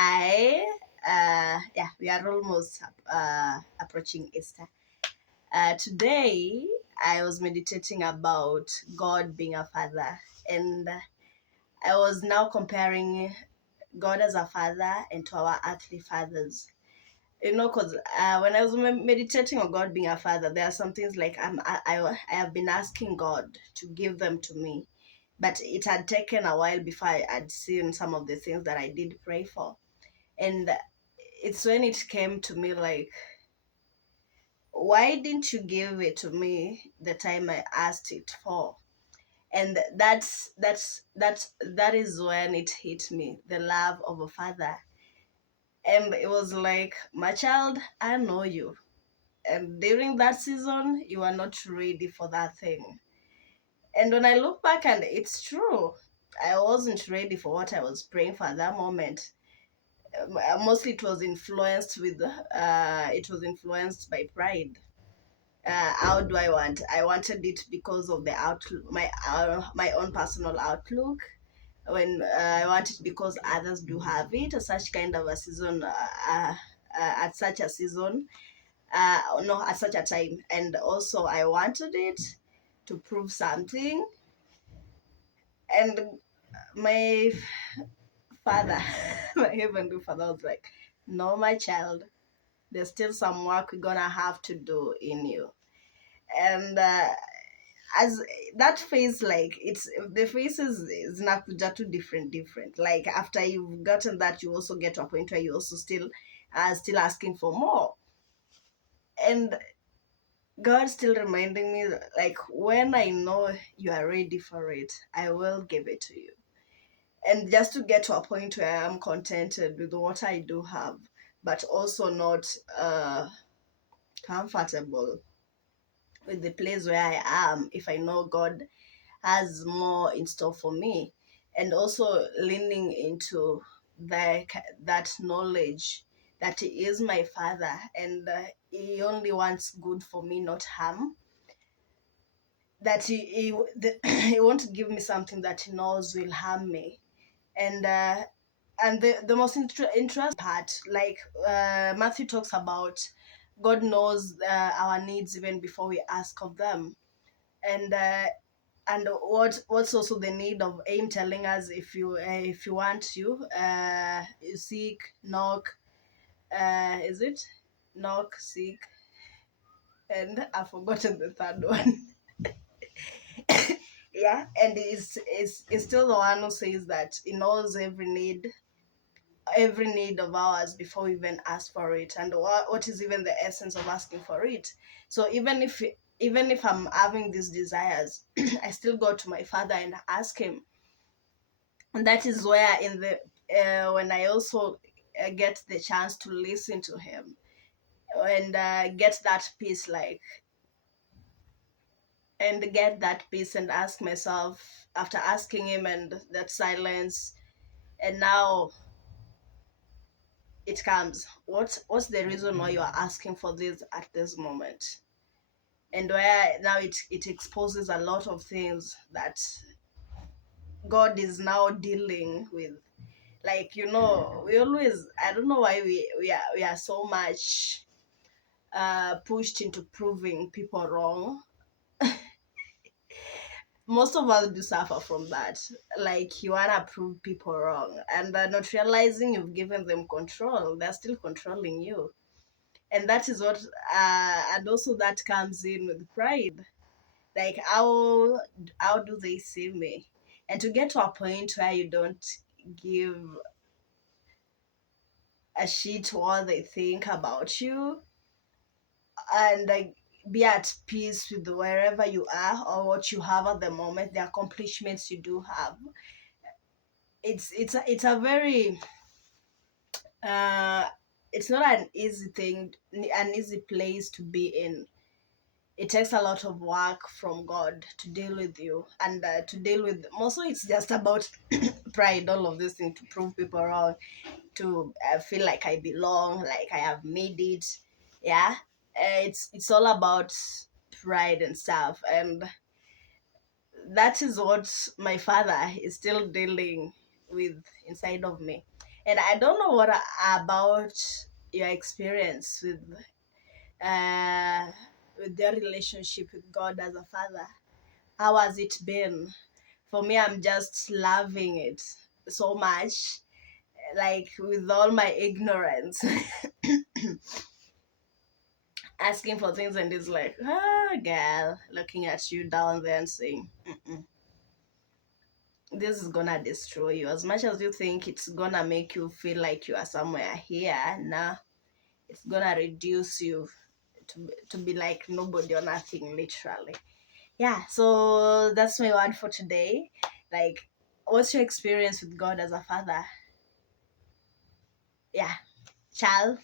Hi. Yeah, we are almost approaching Easter. Today, I was meditating about God being a father, and I was now comparing God as a father and to our earthly fathers. Because when I was meditating on God being a father, there are some things like I have been asking God to give them to me, but it had taken a while before I had seen some of the things that I did pray for. And it's when it came to me like, why didn't you give it to me the time I asked it for? And that is when it hit me, the love of a father. And it was like, my child, I know you. And during that season, you are not ready for that thing. And when I look back, and it's true, I wasn't ready for what I was praying for at that moment. Mostly it was influenced by pride. How do I want? I wanted it because of the outlook, my own personal outlook. When I want it because others do have it, such kind of a season, at such a season, no, at such a time. And also, I wanted it to prove something. And my father, my heavenly father, was like, "No, my child, there's still some work we're gonna have to do in you." And as that phase, like, it's the phases is not just different. Like, after you've gotten that, you also get to a point where you also still asking for more. And God still reminding me that, like, when I know you are ready for it, I will give it to you. And just to get to a point where I'm contented with what I do have, but also not comfortable with the place where I am, if I know God has more in store for me. And also leaning into that knowledge that He is my father, and He only wants good for me, not harm. That he won't give me something that He knows will harm me. And the most interesting part, like, Matthew talks about, God knows our needs even before we ask of them. And what's also the need of Him telling us, if you want, you seek, knock, is it knock, seek, and I've forgotten the third one. Yeah, and it's still the one who says that He knows every need of ours before we even ask for it, and what is even the essence of asking for it. So even if I'm having these desires, I still go to my father and ask Him. And that is where, in the when I also get the chance to listen to Him, and get that peace, like, and get that peace, and ask myself, after asking Him and that silence, and now it comes, what's the reason why you are asking for this at this moment? And where now it exposes a lot of things that God is now dealing with. Like, we always, I don't know why we are so much pushed into proving people wrong. Most of us do suffer from that. Like, you wanna prove people wrong, and not realizing you've given them control. They're still controlling you. And that is what and also that comes in with pride. Like, how do they see me? And to get to a point where you don't give a shit what they think about you, and, like, be at peace with wherever you are or what you have at the moment, the accomplishments you do have. It's a very uh it's not an easy thing, an easy place to be in. It takes a lot of work from God to deal with you, and to deal with, mostly it's just about pride, all of this thing, to prove people wrong, to feel like I belong, like I have made it. Yeah, it's all about pride and stuff, and that is what my father is still dealing with inside of me. And I don't know what about your experience uh with your relationship with God as a father. How has it been? For me, I'm just loving it so much. Like, with all my ignorance, asking for things, and it's like, ah, girl, looking at you down there and saying, mm-mm, this is gonna destroy you. As much as you think it's gonna make you feel like you are somewhere here, nah, it's gonna reduce you to be like nobody or nothing, literally. Yeah, so that's my word for today. Like, what's your experience with God as a father? Yeah, child.